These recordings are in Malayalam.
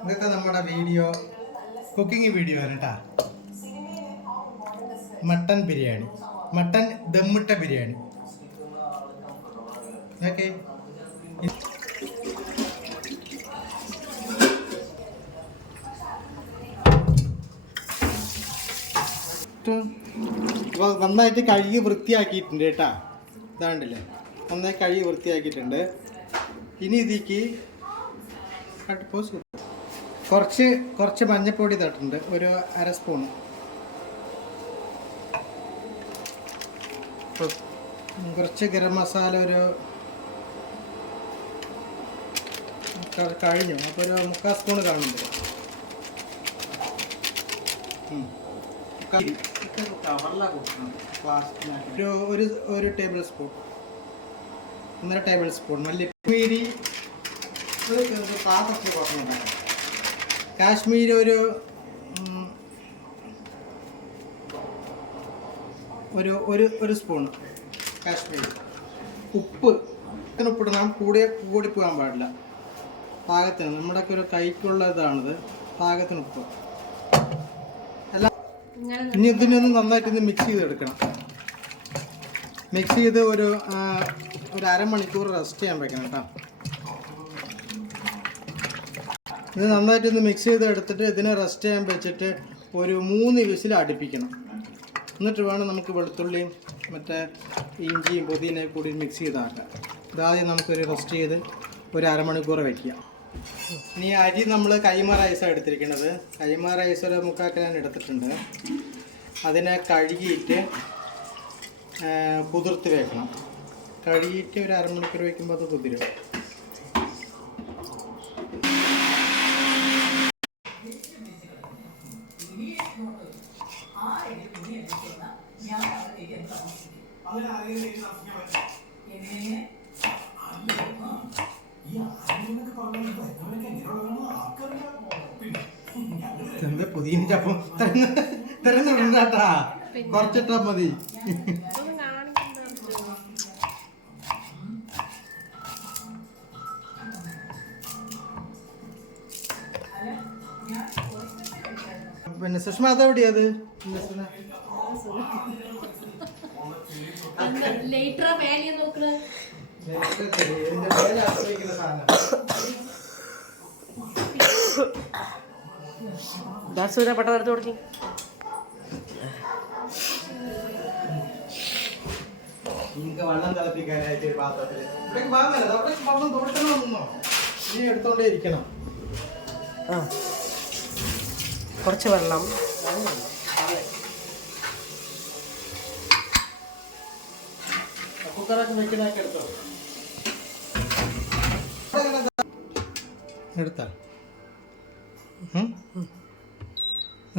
ഇന്നത്തെ നമ്മുടെ വീഡിയോ കുക്കിംഗ് വീഡിയോ ആണ് കേട്ടാ മട്ടൻ ബിരിയാണി. മട്ടൻ ദമ്മിട്ട ബിരിയാണി. ഓക്കെ. നന്നായിട്ട് കഴുകി വൃത്തിയാക്കിയിട്ടുണ്ട് കേട്ടാ ഇതാണ്ടില്ലേ നന്നായി കഴുകി വൃത്തിയാക്കിയിട്ടുണ്ട്. ഇനി ഇതിക്ക് കുറച്ച് കുറച്ച് മഞ്ഞപ്പൊടി തട്ടുണ്ട് ഒരു അര സ്പൂൺ കുറച്ച് ഗരം മസാല ഒരു കഴിഞ്ഞു. അപ്പോൾ ഒരു മുക്കാൽ സ്പൂൺ ഒരു ഒരു ഒരു ടേബിൾ സ്പൂൺ. ഒന്നര ടേബിൾ സ്പൂൺ. മല്ലിപ്പീരി ഒരു കാശ്മീരി ഒരു ഒരു ഒരു ഒരു സ്പൂൺ കാശ്മീർ ഉപ്പ്. ഉപ്പിട്ട് നാം കൂടെ കൂടി പോകാൻ പാടില്ല. പാകത്തിന്. നമ്മുടെയൊക്കെ ഒരു കൈക്കുള്ള ഇതാണിത്. പാകത്തിന് ഉപ്പ്. അല്ല ഇനി ഇതിനൊന്ന് നന്നായിട്ടൊന്ന് മിക്സ് ചെയ്തെടുക്കണം. മിക്സ് ചെയ്ത് ഒരു ഒരു അരമണിക്കൂർ റെസ്റ്റ് ചെയ്യാൻ വെക്കണം കേട്ടോ. ഇത് നന്നായിട്ട് നന്നായിട്ടൊന്ന് മിക്സ് ചെയ്ത് എടുത്തിട്ട് ഇതിനെ റെസ്റ്റ് ചെയ്യാൻ വെച്ചിട്ട് ഒരു മൂന്ന് വിസിൽ അടുപ്പിക്കണം. എന്നിട്ട് വേണം നമുക്ക് വെളുത്തുള്ളിയും മറ്റേ ഇഞ്ചിയും പുതിനയും കൂടി മിക്സ് ചെയ്താക്കാം. ഇതാദ്യം നമുക്കൊരു റെസ്റ്റ് ചെയ്ത് ഒരു അരമണിക്കൂർ വയ്ക്കുക ഇനി അരി നമ്മൾ കൈമ റൈസാണ് എടുത്തിരിക്കുന്നത് കൈമ റൈസ് ഒരു മുക്കാക്കിലാണ് എടുത്തിട്ടുണ്ട്. അതിനെ കഴുകിയിട്ട് കുതിർത്ത് വെക്കണം. കഴുകിയിട്ട് ഒരു അരമണിക്കൂർ വയ്ക്കുമ്പോൾ അത് കുതിരും. എന്താ പുതിയ അപ്പം? തിരഞ്ഞെടുണ്ടാട്ടാ കുറച്ചിട്ടാ മതി. പിന്നെ സുഷ്മ അതെവിടെയത് ലേറ്റർ മേലെ നോക്കണ ദാസൂര പെട്ടെന്ന് എടുത്ത് കൊടുക്കി. നിങ്ങൾക്ക് വെള്ളം തിളപ്പിക്കാനായിട്ട് ഒരു പാത്രത്തിൽ ഇവിടേക്ക് വാങ്ങല്ല അവിടേക്ക് വെള്ളം തൊട്ടണമെന്നോ നീ എടുത്തോണ്ടേ ഇരിക്കണം. ആ. കുറച്ച് വെള്ളം.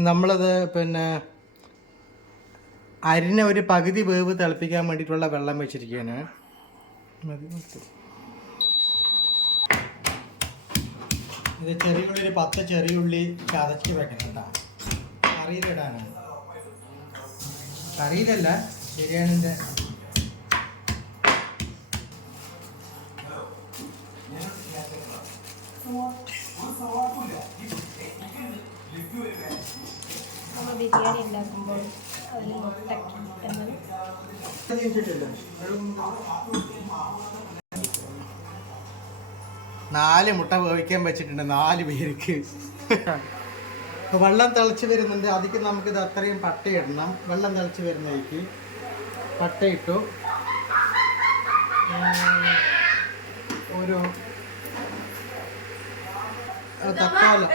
നമ്മളത് പിന്നെ അരിനെ ഒരു പകുതി വേവ് തിളപ്പിക്കാൻ വേണ്ടിയിട്ടുള്ള വെള്ളം വെച്ചിരിക്കുകയാണ്. മതി. ഇത് ചെറിയുള്ളി ഒരു പത്ത് ചെറിയുള്ളി ചതച്ച് വെക്കണം കേട്ടോ. കറിയിലിടാനാണ്. കറിയിലല്ല ബിരിയാണിന്റെ നമ്മൾ ബിരിയാണി ഉണ്ടാക്കുമ്പോൾ അതിൽ മുട്ടക്കി നാല് മുട്ട വേവിക്കാൻ വെച്ചിട്ടുണ്ട് നാല് പേർക്ക്. വെള്ളം തിളച്ച് വരുന്നുണ്ട്. അതിക്ക് നമുക്കിത് അത്രയും പട്ടയിടണം. വെള്ളം തിളച്ച് വരുന്നതിക്ക് പട്ടയിട്ടു. ഒരു ആ, തക്കാളി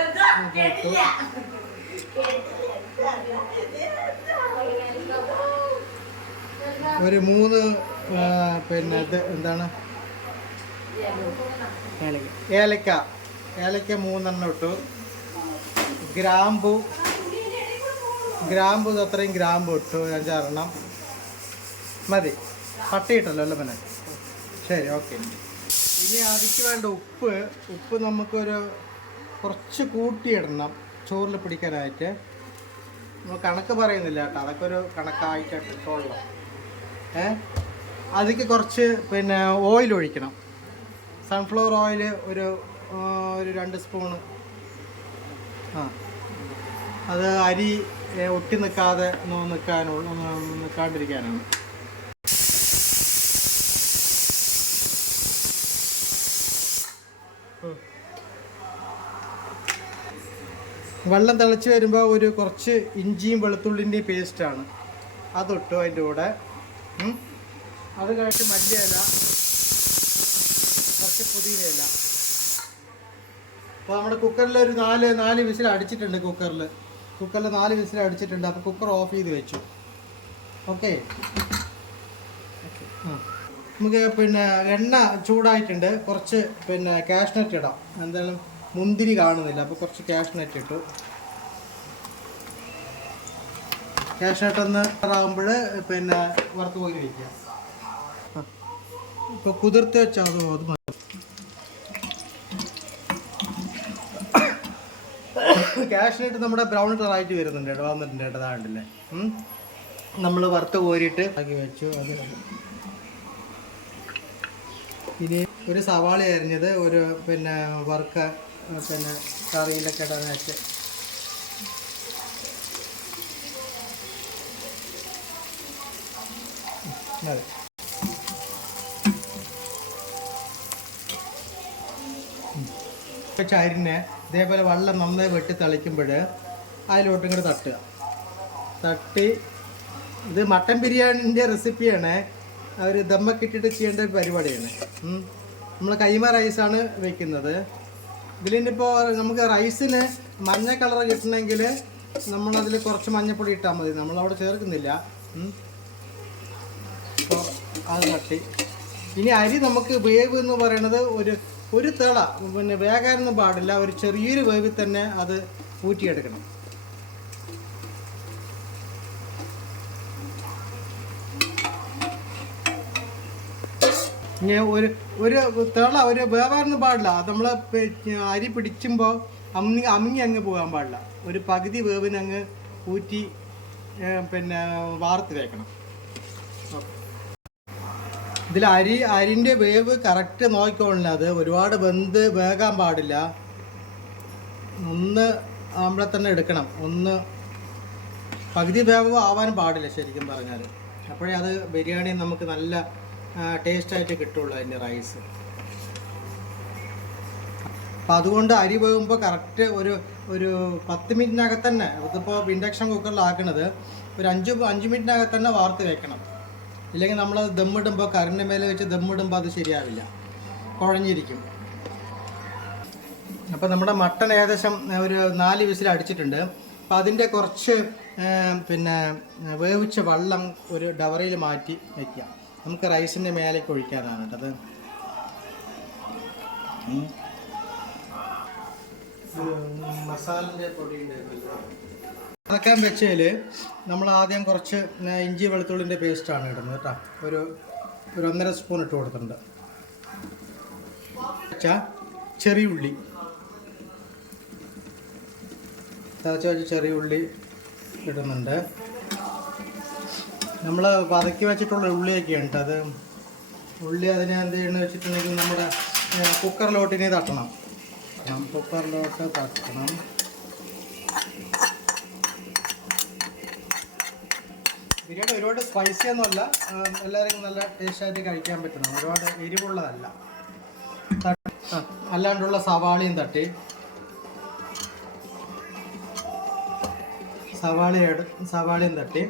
ഒരു മൂന്ന് പിന്നെ എന്താണ്? ഏലക്ക. ഏലക്ക മൂന്നെണ്ണം ഇട്ടു. ഗ്രാമ്പു. ഗ്രാമ്പു അത്രയും ഗ്രാമ്പു ഇട്ടു. അഞ്ചാറെണ്ണം. മതി. പട്ടിയിട്ടല്ലോ അല്ലേ പിന്നെ ശരി ഓക്കെ. ഇനി അതിക്ക് വേണ്ട ഉപ്പ്. ഉപ്പ് നമുക്കൊരു കുറച്ച് കൂട്ടിയിടണം. ചോറിൽ പിടിക്കാനായിട്ട്. നമ്മൾ കണക്ക് പറയുന്നില്ല കേട്ടോ. അതൊക്കെ ഒരു കണക്കായിട്ട് ഇട്ടുള്ളൂ ഏ? അതിക്ക് കുറച്ച് പിന്നെ ഓയിൽ ഒഴിക്കണം. സൺഫ്ലവർ ഓയിൽ ഒരു ഒരു രണ്ട് സ്പൂണ് ആ. അത് അരി ഒട്ടി നിൽക്കാതെ നിൽക്കാനുള്ള നിൽക്കാണ്ടിരിക്കാനാണ്. വെള്ളം തിളച്ച് വരുമ്പോൾ ഒരു കുറച്ച് ഇഞ്ചിയും വെളുത്തുള്ളിന്റെയും പേസ്റ്റാണ് അതിട്ടു അതിന്റെ കൂടെ. അത് കഴിഞ്ഞിട്ട് മല്ലിയില കുറച്ച് പുതിയയില അപ്പോൾ നമ്മുടെ കുക്കറിൽ ഒരു നാല് നാല് വിസിൽ അടിച്ചിട്ടുണ്ട് കുക്കറിൽ കുക്കറിൽ നാല് വിസിൽ അടിച്ചിട്ടുണ്ട്. അപ്പോൾ കുക്കർ ഓഫ് ചെയ്ത് വെച്ചു. ഓക്കെ നമുക്ക് പിന്നെ എണ്ണ ചൂടായിട്ടുണ്ട്. കുറച്ച് പിന്നെ കാഷ്നട്ട് ഇടാം. എന്തായാലും മുന്തിരി കാണുന്നില്ല. അപ്പോൾ കുറച്ച് കാഷ്നട്ട് ഇട്ടു. ക്യാഷ് ഒന്ന് ആകുമ്പോൾ പിന്നെ വറുത്ത് പോയി വയ്ക്കുക ഇപ്പോൾ കുതിർത്ത് വെച്ചാൽ അത് മതി. കാഷ്നട്ട് നമ്മുടെ ബ്രൗൺ കളറായിട്ട് വരുന്നുണ്ട് കേട്ടോ. വന്നിട്ടുണ്ട് കേട്ടോ അതാണ്ടല്ലേ നമ്മൾ വറുത്ത് കോരിയിട്ട് ആക്കി വെച്ചു. അത് ഇനി ഒരു സവാള അരിഞ്ഞത് ഒരു പിന്നെ വറുക്ക പിന്നെ കറിയിലൊക്കെ വെച്ച് അതെ വെച്ച അരിനെ ഇതേപോലെ വെള്ളം നന്നായി വെട്ടി തളിക്കുമ്പോൾ അതിലോട്ടും ഇങ്ങോട്ട് തട്ടുക. തട്ടി ഇത് മട്ടൻ ബിരിയാണിന്റെ റെസിപ്പിയാണ്. അവർ ദമ്മൊക്കെ ഇട്ടിട്ട് ചെയ്യേണ്ട ഒരു പരിപാടിയാണ്. നമ്മൾ കൈമ റൈസാണ് വെക്കുന്നത് ഇപ്പോൾ നമുക്ക് റൈസിന് മഞ്ഞ കളർ കിട്ടണമെങ്കിൽ നമ്മളതിൽ കുറച്ച് മഞ്ഞപ്പൊടി ഇട്ടാൽ മതി. നമ്മളവിടെ ചേർക്കുന്നില്ല. അപ്പോൾ അത് തട്ടി. ഇനി അരി നമുക്ക് വേവ് എന്ന് പറയുന്നത് ഒരു ഒരു തിള. പിന്നെ വേകാനൊന്നും പാടില്ല. ഒരു ചെറിയൊരു വേവിൽ തന്നെ അത് ഊറ്റിയെടുക്കണം. ഇനി ഒരു ഒരു തിള ഒരു വേവാറൊന്നും പാടില്ല. നമ്മൾ അരി പിടിക്കുമ്പോൾ അമ്മി അമ്മി അങ്ങ് പോകാൻ പാടില്ല. ഒരു പകുതി വേവിന് അങ്ങ് ഊറ്റി പിന്നെ വാർത്ത് വെക്കണം ഇതിൽ അരി അരിന്റെ വേവ് കറക്റ്റ് നോക്കിക്കൊള്ളില്ല അത് ഒരുപാട് വെന്ത് വേകാൻ പാടില്ല. ഒന്ന് നമ്മളെ തന്നെ എടുക്കണം. ഒന്ന് പകുതി വേവ് ആവാൻ പാടില്ല ശരിക്കും പറഞ്ഞാൽ അപ്പോഴേ അത് ബിരിയാണി നമുക്ക് നല്ല ടേസ്റ്റായിട്ട് കിട്ടുള്ളൂ അതിന്റെ റൈസ് അപ്പം അതുകൊണ്ട് അരി വേകുമ്പോൾ കറക്റ്റ് ഒരു ഒരു പത്ത് മിനിറ്റിനകത്ത് തന്നെ ഇതിപ്പോൾ ഇൻഡക്ഷൻ കുക്കറിലാക്കണത് ഒരു അഞ്ച് അഞ്ച് മിനിറ്റിനകത്ത് തന്നെ വാർത്ത് വെക്കണം. ഇല്ലെങ്കിൽ നമ്മൾ ദമ്മിടുമ്പോൾ കറിന്റെ മേലെ വെച്ച് ദമ്മിടുമ്പോൾ അത് ശരിയാവില്ല. കുഴഞ്ഞിരിക്കും. അപ്പോൾ നമ്മുടെ മട്ടൺ ഏകദേശം ഒരു നാല് വിസിൽ അടിച്ചിട്ടുണ്ട്. അപ്പം അതിന്റെ കുറച്ച് പിന്നെ വേവിച്ച വെള്ളം ഒരു ഡവറയിൽ മാറ്റി വയ്ക്കുക നമുക്ക് റൈസിന്റെ മേലേക്ക് ഒഴിക്കാനാണ് കേട്ടത് മസാലിന്റെ പൊടി വെച്ചാൽ നമ്മൾ ആദ്യം കുറച്ച് ഇഞ്ചി വെളുത്തുള്ളിന്റെ പേസ്റ്റാണ് ഇടുന്നത് കേട്ടോ. ഒരു ഒരു ഒന്നര സ്പൂൺ ഇട്ട് കൊടുത്തിട്ടുണ്ട്. വെച്ചാൽ ചെറിയ ഉള്ളി. തേച്ച വെച്ച് ചെറിയ ഉള്ളി ഇടുന്നുണ്ട്. നമ്മൾ വതക്കി വെച്ചിട്ടുള്ള ഉള്ളിയൊക്കെയാണ് കേട്ടോ അത് ഉള്ളി അതിനെ എന്ത് ചെയ്യണമെന്ന് വെച്ചിട്ടുണ്ടെങ്കിൽ നമ്മുടെ കുക്കറിലോട്ട് ഇനി തട്ടണം. കുക്കറിലോട്ട് തട്ടണം. ബിരിയാണി ഒരുപാട് സ്പൈസി ഒന്നുമല്ല എല്ലാവർക്കും നല്ല ടേസ്റ്റായിട്ട് കഴിക്കാൻ പറ്റണം. ഒരുപാട് എരിവുള്ളതല്ല. അല്ലാണ്ടുള്ള സവാളയും തട്ടി. സവാള സവാളയും തട്ടി.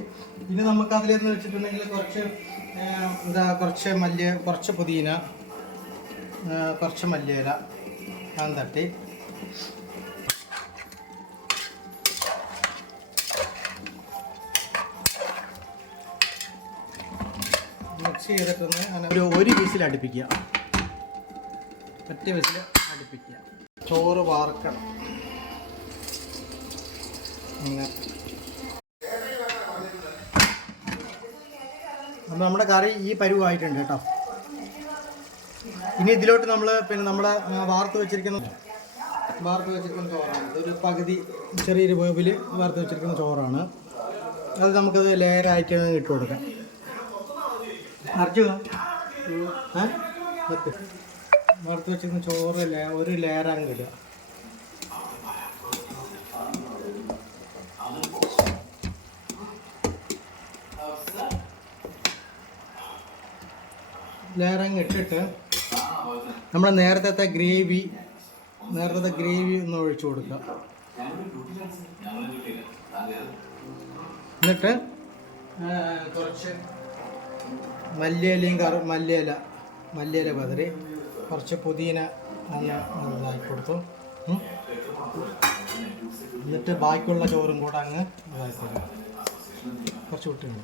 ഇനി നമുക്ക് അതിലെന്ന് വെച്ചിട്ടുണ്ടെങ്കിൽ കുറച്ച് എന്താ കുറച്ച് മല്ലി കുറച്ച് പുതിന കുറച്ച് മല്ലിയില ഞാൻ തട്ടി. മിക്സ് ചെയ്തിട്ടൊന്ന് അങ്ങനെ ഒരു ഒരു വിസിൽ അടുപ്പിക്കുക. ഒറ്റ വിസിൽ അടുപ്പിക്കുക. ചോറ് വാർക്കണം. അങ്ങനെ അപ്പോൾ നമ്മുടെ കറി ഈ പരുവായിട്ടുണ്ട് കേട്ടോ. ഇനി ഇതിലോട്ട് നമ്മൾ പിന്നെ നമ്മുടെ വാർത്ത് വെച്ചിരിക്കുന്ന വാർത്ത് വെച്ചിരിക്കുന്ന ചോറാണ്. ഇതൊരു പകുതി ചെറിയൊരു വേവിൽ വാർത്ത് വെച്ചിരിക്കുന്ന ചോറാണ്. അത് നമുക്കത് ലെയറായിട്ട് ഇട്ട് കൊടുക്കാം. അർജു ഏ? വെച്ചിരിക്കുന്ന ചോറ് ഒരു ലെയറാണ് അങ്ങ് അങ്ങ് ഇട്ടിട്ട് നമ്മൾ നേരത്തെ ഗ്രേവി നേരത്തെ ഗ്രേവി ഒന്ന് ഒഴിച്ചു കൊടുക്കുക. എന്നിട്ട് കുറച്ച് മല്ലിയിലയും കറു മല്ലിയില മല്ലിയില പതറി കുറച്ച് പുതിന ഒന്ന് ഇതാക്കി കൊടുത്തു. എന്നിട്ട് ബാക്കിയുള്ള ചോറും കൂടെ അങ്ങ് ഇതാക്കി കുറച്ച് കുട്ടികൾ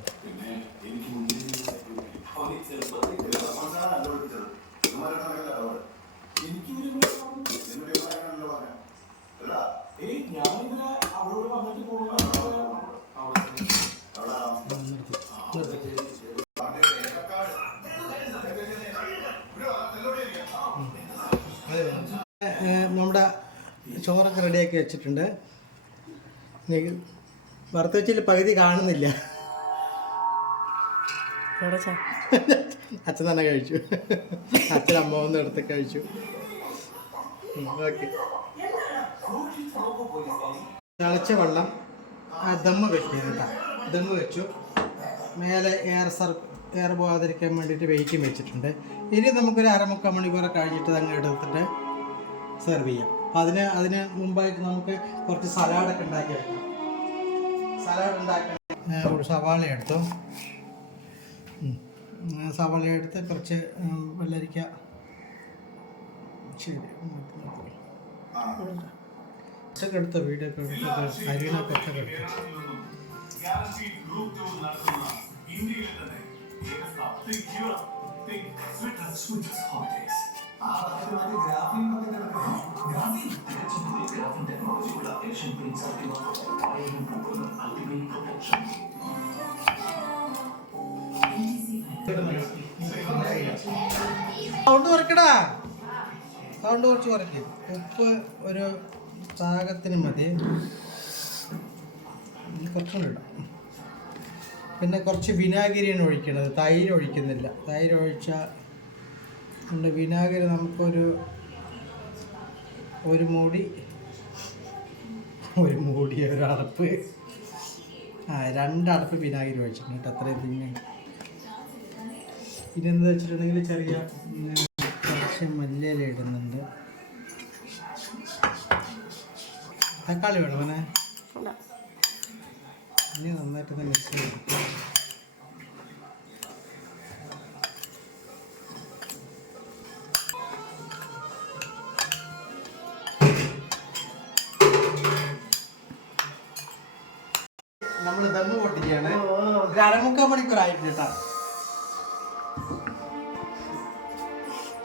നമ്മുടെ ചോറൊക്കെ റെഡിയാക്കി വെച്ചിട്ടുണ്ട്. വറുത്ത് വെച്ചിൽ പകുതി കാണുന്നില്ല. അച്ഛൻ തന്നെ കഴിച്ചു. അച്ഛൻ അമ്മ ഒന്ന് എടുത്ത് കഴിച്ചു. തിളച്ച വെള്ളം ദമ്മ് വെച്ചു കേട്ടോ. ദമ്മ് വെച്ചു. മേലെ എയർ സർ എയർ പോകാതിരിക്കാൻ വേണ്ടിയിട്ട് വെയിറ്റും വെച്ചിട്ടുണ്ട്. ഇനി നമുക്കൊരു അരമുക്കാൽ മണിക്കൂർ കഴിഞ്ഞിട്ട് അങ്ങ് എടുത്തിട്ട് സെർവ് ചെയ്യാം. അപ്പം അതിന് അതിന് മുമ്പായിട്ട് നമുക്ക് കുറച്ച് സലാഡൊക്കെ ഉണ്ടാക്കിയെടുക്കാം സലാഡ് ഉണ്ടാക്കാൻ ഒരു സവാള എടുത്തു. സവാള എടുത്ത് കുറച്ച് വെള്ളരിക്ക ശരി എടുത്ത വീഡിയോ ഒക്കെ എടുത്ത് അരിയണ അൾട്ടിമേറ്റ് എടുത്തു. സൗണ്ട് കുറയ്ക്കടാ. സൗണ്ട് കുറച്ച് കുറയ്ക്ക്. ഉപ്പ് ഒരു പാകത്തിന് മതി. കുറച്ചുകൂടെ ഇടാം. പിന്നെ കുറച്ച് വിനാഗിരിയാണ് ഒഴിക്കണത്. തൈര് ഒഴിക്കുന്നില്ല. തൈര് ഒഴിച്ചാൽ വിനാഗിരി നമുക്കൊരു ഒരു മൂടി ഒരു മൂടി ഒരു അടപ്പ്. ആ രണ്ടടപ്പ് വിനാഗിരി ഒഴിച്ചിട്ടുണ്ട്. അത്രയും തിന്നെ ഇതെന്താ വെച്ചിട്ടുണ്ടെങ്കിൽ ചെറിയ കുറച്ച് മല്ലിയില ഇടുന്നുണ്ട്. തക്കാളി വേണം അവനെ. ഇനി നന്നായിട്ട് മിക്സ് ചെയ്യും നമ്മൾ ദമ്മ് പൊട്ടിക്കുകയാണ്. ഒരു അരമുക്കാൽ മണിക്കൂർ ആയിട്ട് കേട്ടോ.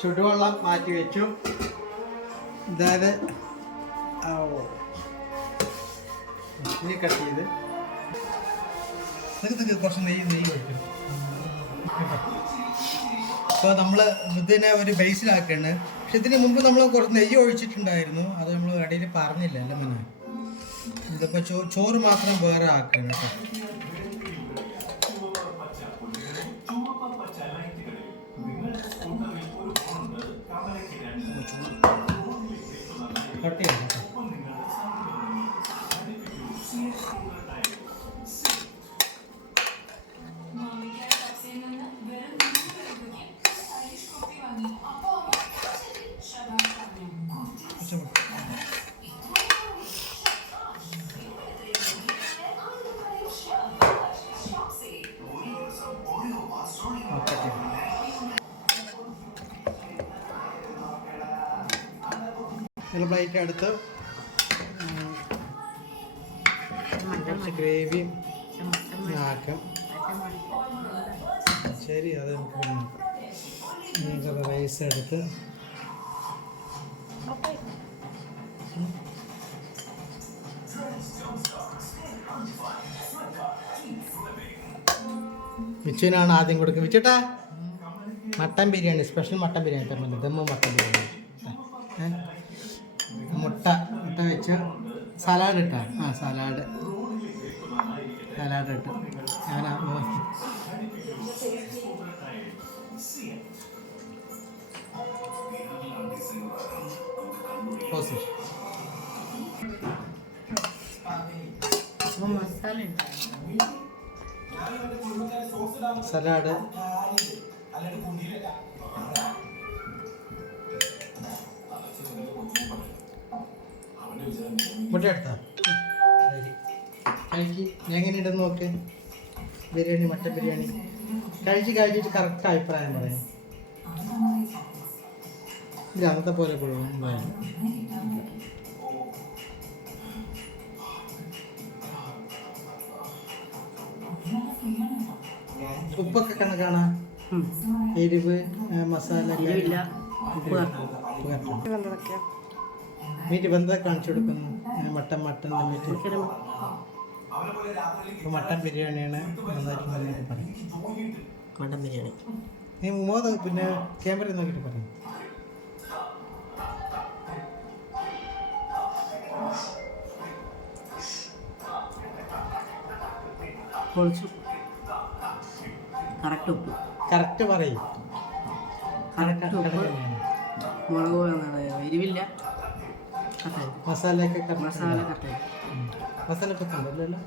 ചുടുവെള്ളം മാറ്റി വെച്ചു. അതായത്. ഇനി കട്ട് ചെയ്ത്. കുറച്ച് നെയ്യ് നെയ്യ് ഒഴിക്കണം അപ്പോൾ നമ്മൾ ഇതിനെ ഒരു ബേസിലാക്കുകയാണ് പക്ഷെ ഇതിന് മുമ്പ് നമ്മൾ കുറച്ച് നെയ്യ് ഒഴിച്ചിട്ടുണ്ടായിരുന്നു. അത് നമ്മൾ ഇടയിൽ പറഞ്ഞില്ല അല്ല മുന്നേ ഇതിപ്പോൾ ചോറ് മാത്രം വേറെ ആക്കുകയാണ് കട്ട്. പ്ലേറ്റ് എടുത്ത് കുറച്ച് ഗ്രേവിയും ആക്കാം. ശരി അത് നമുക്ക് റൈസ് എടുത്ത്. മിച്ചുവിനാണ് ആദ്യം കൊടുക്കുക വിച്ചിട്ടാ mutton biryani special mutton biryani തമ്മിൽ ദമ്മ മട്ടൻ ബിരിയാണി ഏ? മുട്ട മുട്ട വെച്ച് സലാഡ് ഇട്ടാ. ആ സലാഡ്. സലാഡ് ഇട്ട്. ഞാൻ സലാഡ്. മട്ടൻ ബിരിയാണി. കഴിച്ച് കഴിച്ചിട്ട് കറക്റ്റ് അഭിപ്രായം പറയാം. ഇല്ല അന്നത്തെ പോലെ കൊള്ളും ഉപ്പൊക്കെ കണക്കാണ്. എരിവ് മസാല മീറ്റ് ബന്ധ കാണിച്ചു കൊടുക്കുന്നു. Mutton mutton meat. മട്ടൻ ബിരിയാണിയാണ് മട്ടൻ ബിരിയാണി. നീ മോത പിന്നെ ക്യാമറ നോക്കിയിട്ട് പറയും. പൊളിച്ചു. കറക്റ്റ് ഉപ്പ്. കറക്റ്റ് പറയും. കറക്റ്റ് ഉപ്പ്. മുളക് എരിവില്ല. മസാലയൊക്കെ മസാല ആണ്. മസാല ഒക്കെ ഉണ്ടല്ലോ